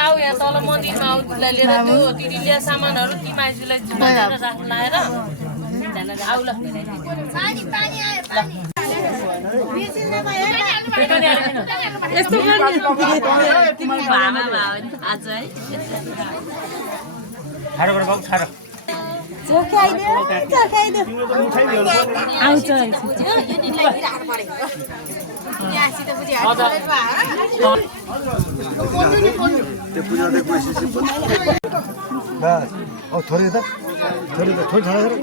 आऊ यहाँ तल मन्दिरमा आउलाई लिएर त्यो दिदीले सामानहरू ती मान्छेलाई राख्न लाएर आऊ ल यस्तो आज है आउँछ थोरै त थोरै छाडा हो त्यो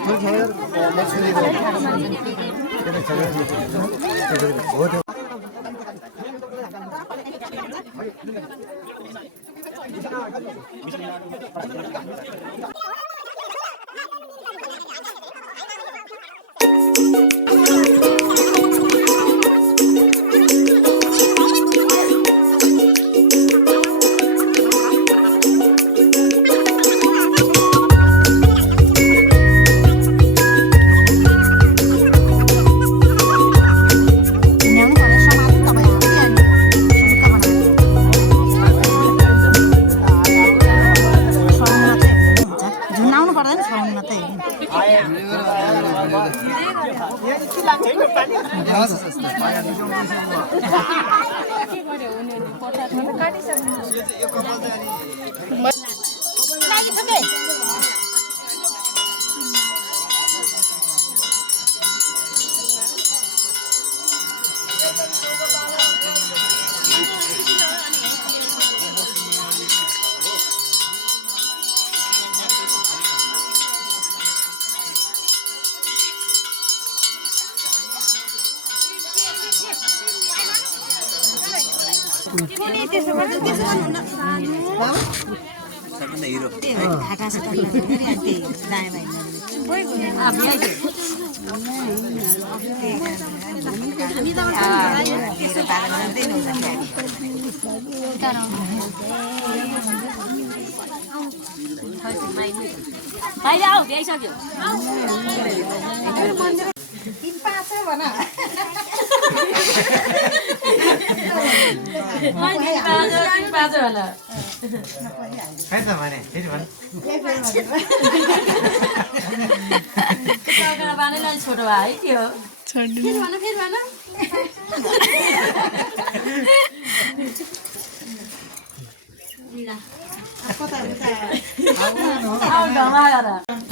छोटो भाइ के हो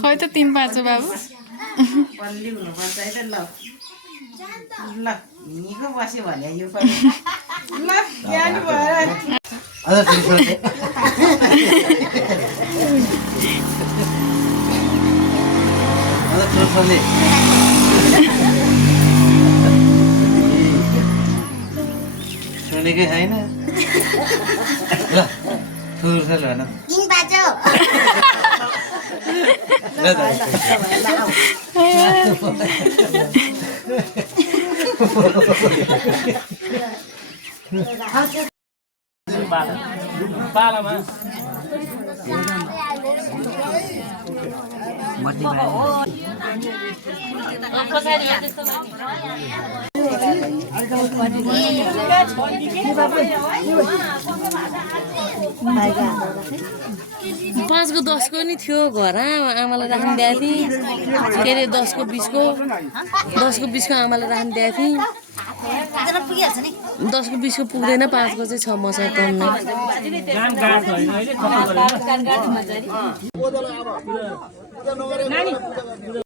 खै त 3-5 बाबु पल्ली हुनुपर्छ है त ल ल निको बस्यो भने यो ल ज्ञान भएर सुनेकै छैन ल ठुलो भन पालामा पाँच को 10 को नि थियो घर आमालाई राख्न दिएको थिएँ के अरे 10 को 20 को आमालाई राख्न दिएको थिएँ 10 को 20 को पुग्दैन 5 को चाहिँ छ मसँग कम